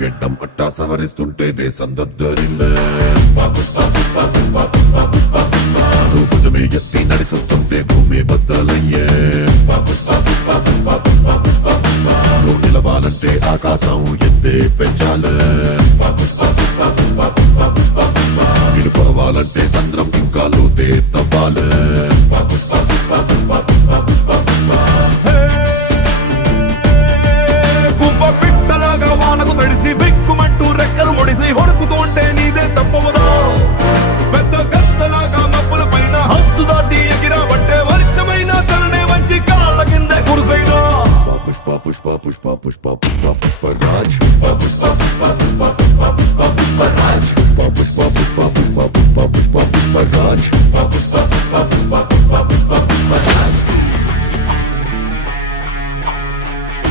గెడ్డం పట్టా సవరిస్తుంటే దేశం దద్దరిల్లే భుజమే ఎత్తి నడిచొస్తుంటే భూమి బద్దలయ్యే నువ్వు నిలవాలంటే ఆకాశం ఎత్తే పెంచాలే నిలుపవాలంటే చంద్రం ఇంకా లోతే తవ్వాలే వానకు తడిసి బిక్కుమంటూ రెక్కలు ముడిసి హొడుకుతుంటే నీదే తప్పవదా పెద్ద గద్దలాగా మబ్బుల పైన హద్దు దాటి ఎగిరావంటే వర్షమైన తలనే వంచి కాళ్ళ కింద కురుసైనా పుష్ప పుష్ప పుష్ప పుష్ప పుష్ప పుష్పరాజ్ పుష్ప పుష్ప పుష్ప పుష్ప పుష్ప పుష్పరాజ్ పుష్ప పుష్ప పుష్ప పుష్ప పుష్ప పుష్ప పుష్పరాజ్ పుష్ప పుష్ప పుష్ప పుష్ప పుష్ప పుష్పరాజ్